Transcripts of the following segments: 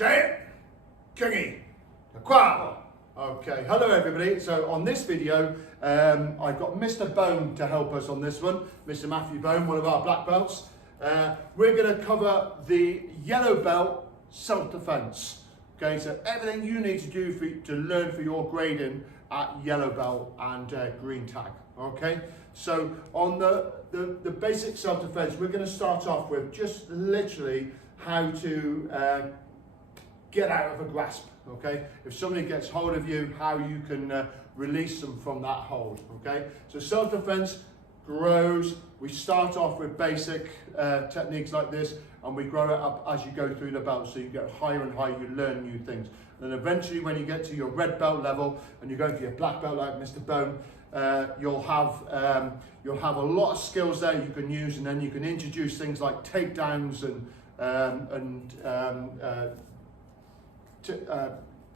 Jay, Kingy, Qua. Okay, hello everybody. So on this video, I've got Mr. Bone to help us on this one. Mr. Matthew Bone, one of our black belts. We're going to cover the yellow belt self-defense. Okay, so everything you need to do to learn for your grading at yellow belt and green tag. Okay, so on the basic self-defense, we're going to start off with just literally how to get out of a grasp. Okay, if somebody gets hold of you, how you can release them from that hold. Okay, so self-defense grows. We start off with basic techniques like this, and we grow it up as you go through the belt. So you get higher and higher, you learn new things. And then eventually when you get to your red belt level and you're going for your black belt like Mr. Bone, you'll have a lot of skills there you can use, and then you can introduce things like takedowns and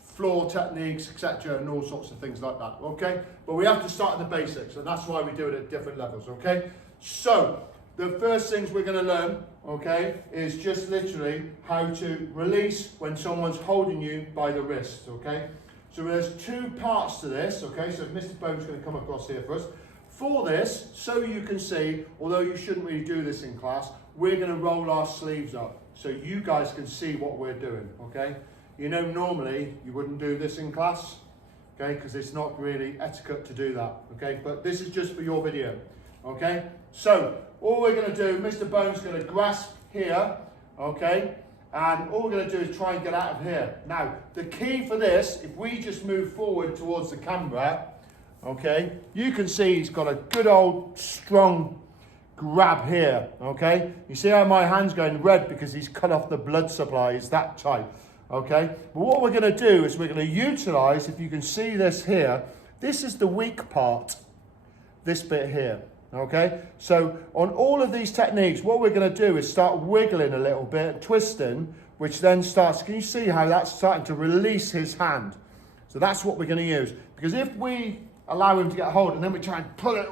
floor techniques, etc., and all sorts of things like that. Okay, but we have to start at the basics, and that's why we do it at different levels. Okay, so the first things we're going to learn, okay, is just literally how to release when someone's holding you by the wrist. Okay, so there's two parts to this. Okay, so Mr. Bone's going to come across here for us. For this, so you can see, although you shouldn't really do this in class, we're going to roll our sleeves up so you guys can see what we're doing. Okay. You know, normally you wouldn't do this in class, okay, because it's not really etiquette to do that, okay, but this is just for your video, okay. So all we're going to do, Mr. Bone's going to grasp here, okay, and all we're going to do is try and get out of here. Now, the key for this, if we just move forward towards the camera, okay, you can see he's got a good old strong grab here, okay. You see how my hand's going red because he's cut off the blood supply, it's that tight. Okay, but what we're going to do is we're going to utilize, if you can see this here, this is the weak part, this bit here. Okay, so on all of these techniques, what we're going to do is start wiggling a little bit, twisting, which then starts, can you see how that's starting to release his hand? So that's what we're going to use, because if we allow him to get hold and then we try and pull it,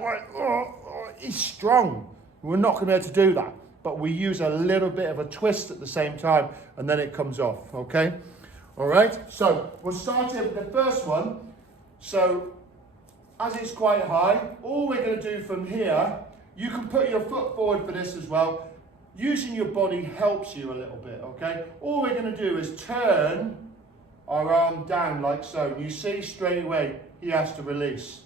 he's strong. We're not going to be able to do that. But we use a little bit of a twist at the same time, and then it comes off, okay? All right, so we'll start here with the first one. So as it's quite high, all we're going to do from here, you can put your foot forward for this as well. Using your body helps you a little bit, okay? All we're going to do is turn our arm down like so. You see straight away, he has to release.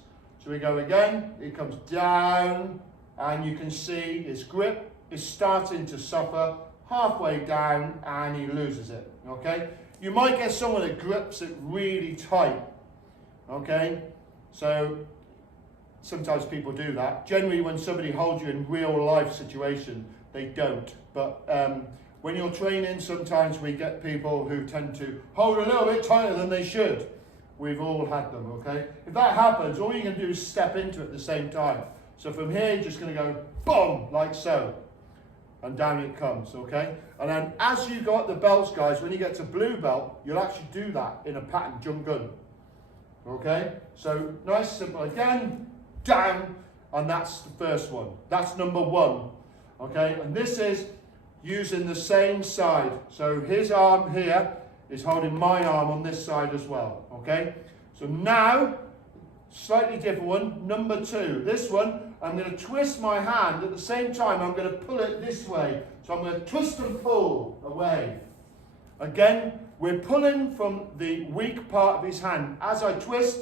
So we go again, it comes down, and you can see his grip is starting to suffer halfway down, and he loses it. Okay, you might get someone that grips it really tight. Okay, so sometimes people do that. Generally, when somebody holds you in real life situation, they don't. But when you're training, sometimes we get people who tend to hold a little bit tighter than they should. We've all had them. Okay, if that happens, all you can do is step into it at the same time. So from here, you're just going to go boom, like so. And down it comes, okay? And then as you got the belts, guys, when you get to blue belt, you'll actually do that in a pattern jump gun. Okay? So nice, simple. Again, down, and that's the first one. That's number one. Okay? And this is using the same side. So his arm here is holding my arm on this side as well. Okay? So now, slightly different one, number two. This one, I'm going to twist my hand at the same time. I'm going to pull it this way. So I'm going to twist and pull away. Again, we're pulling from the weak part of his hand. As I twist,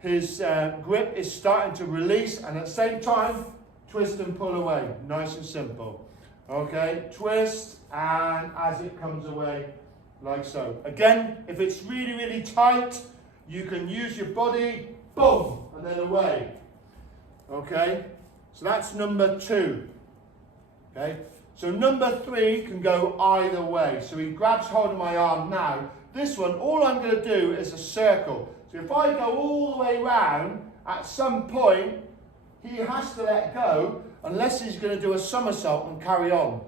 his grip is starting to release, and at the same time, twist and pull away. Nice and simple. Okay, twist, and as it comes away, like so. Again, if it's really, really tight, you can use your body, boom, and then away. Okay, so that's number two. Okay, so number three can go either way. So he grabs hold of my arm now. This one, all I'm going to do is a circle. So if I go all the way round, at some point, he has to let go unless he's going to do a somersault and carry on,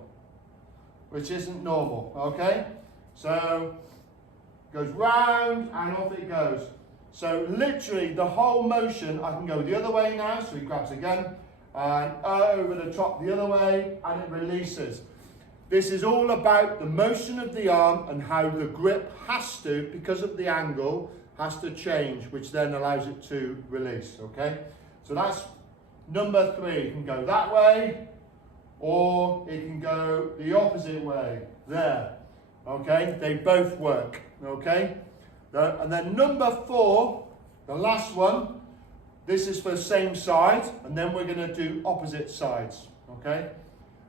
which isn't normal. Okay, so goes round and off it goes. So literally the whole motion, I can go the other way now, so he grabs again, and over the top the other way, and it releases. This is all about the motion of the arm and how the grip has to, because of the angle, has to change, which then allows it to release, okay? So that's number 3. It can go that way, or it can go the opposite way, there, okay? They both work, okay? And then number 4, the last one, this is for same side, and then we're going to do opposite sides, okay?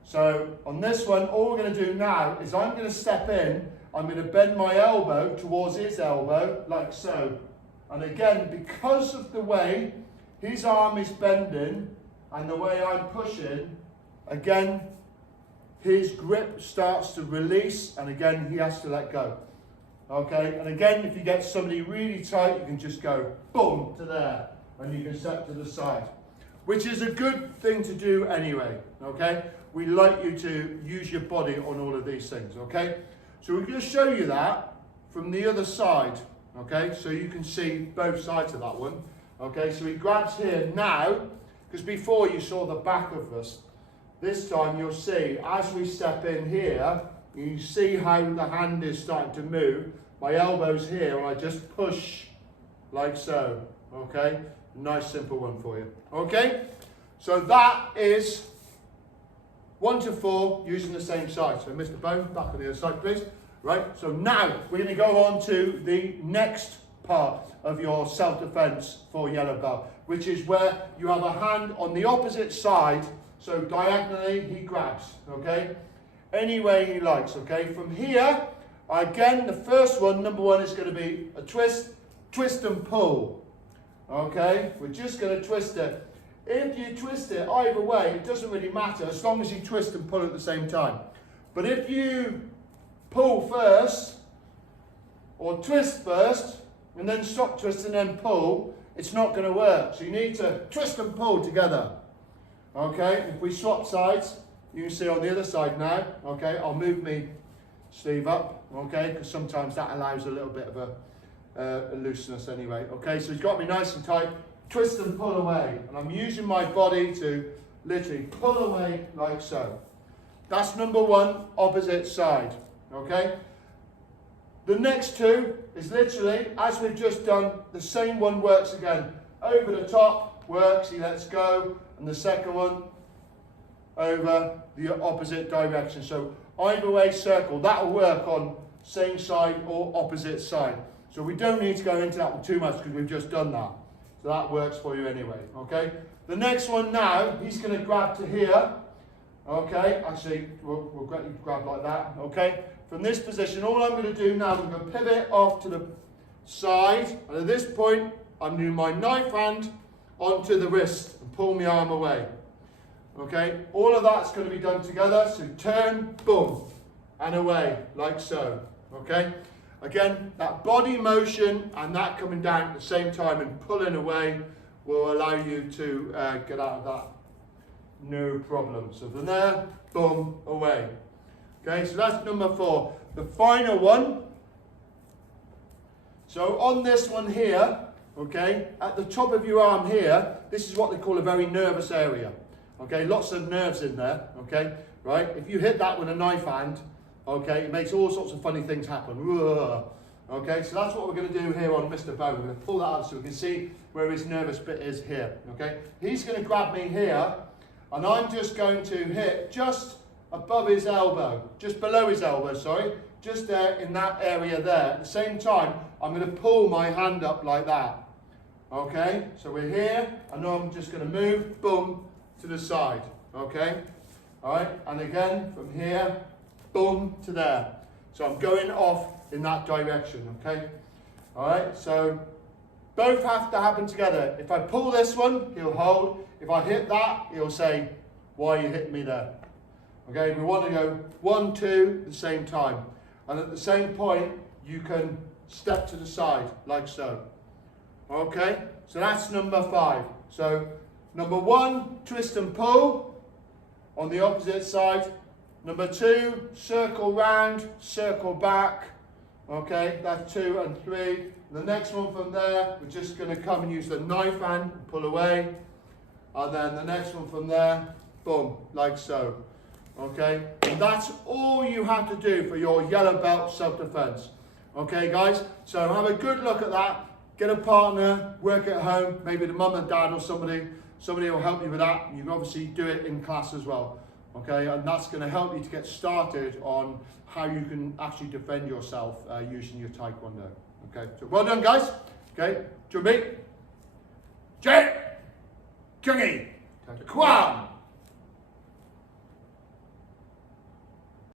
So on this one, all we're going to do now is I'm going to step in, I'm going to bend my elbow towards his elbow, like so. And again, because of the way his arm is bending and the way I'm pushing, again, his grip starts to release, and again, he has to let go. Okay, and again, if you get somebody really tight, you can just go boom to there, and you can step to the side, which is a good thing to do anyway, okay? We like you to use your body on all of these things, okay? So we're going to show you that from the other side, okay? So you can see both sides of that one, okay? So he grabs here now, because before you saw the back of us. This time you'll see, as we step in here, you see how the hand is starting to move. My elbow's here, and I just push like so, okay? Nice simple one for you, okay? So that is 1 to 4 using the same side. So Mr. Bone, back on the other side, please. Right, so now we're going to go on to the next part of your self-defense for yellow belt, which is where you have a hand on the opposite side, so diagonally he grabs, okay? Any way he likes, okay? From here, again, the first one, number 1, is going to be a twist, twist and pull, okay? We're just going to twist it. If you twist it either way, it doesn't really matter as long as you twist and pull at the same time. But if you pull first, or twist first, and then stop twisting and then pull, it's not going to work. So you need to twist and pull together. Okay, if we swap sides, you can see on the other side now, okay, I'll move my sleeve up, okay, because sometimes that allows a little bit of a looseness anyway. Okay, so he's got me nice and tight, twist and pull away, and I'm using my body to literally pull away like so. That's number 1, opposite side, okay. The next 2 is literally, as we've just done, the same one works again. Over the top, works, he lets go, and the second one over the opposite direction. So either way circle, that'll work on same side or opposite side. So we don't need to go into that one too much because we've just done that. So that works for you anyway, okay? The next one now, he's going to grab to here, okay? Actually, we'll grab like that, okay? From this position, all I'm going to do now, I'm going to pivot off to the side, and at this point, I'm doing my knife hand onto the wrist and pull my arm away. Okay, all of that's going to be done together. So turn, boom, and away, like so. Okay, again, that body motion and that coming down at the same time and pulling away will allow you to get out of that, no problem. So from there, boom, away. Okay, so that's number 4. The final one. So on this one here, okay, at the top of your arm here, this is what they call a very nervous area. Okay, lots of nerves in there, okay, right? If you hit that with a knife hand, okay, it makes all sorts of funny things happen. Okay, so that's what we're going to do here on Mr. Bow. We're going to pull that up so we can see where his nervous bit is here, okay? He's going to grab me here, and I'm just going to hit just above his elbow, just below his elbow, sorry, just there in that area there. At the same time, I'm going to pull my hand up like that. Okay, so we're here, and now I'm just going to move, boom, to the side. Okay, all right, and again from here, boom, to there. So I'm going off in that direction. Okay, all right, so both have to happen together. If I pull this one, he'll hold. If I hit that, he'll say, why are you hitting me there? Okay, we want to go 1, 2 at the same time. And at the same point, you can step to the side, like so. Okay, so that's number 5. So number 1, twist and pull on the opposite side. Number 2, circle round, circle back. Okay, that's 2 and 3. The next one from there, we're just going to come and use the knife hand and pull away. And then the next one from there, boom, like so. Okay, and that's all you have to do for your yellow belt self-defense. Okay, guys, so have a good look at that. Get a partner, work at home, maybe the mum and dad or somebody will help you with that. You can obviously do it in class as well. Okay, and that's going to help you to get started on how you can actually defend yourself using your Taekwondo. Okay, so well done, guys. Okay, Junbi, Jet, Jungi, Kwan.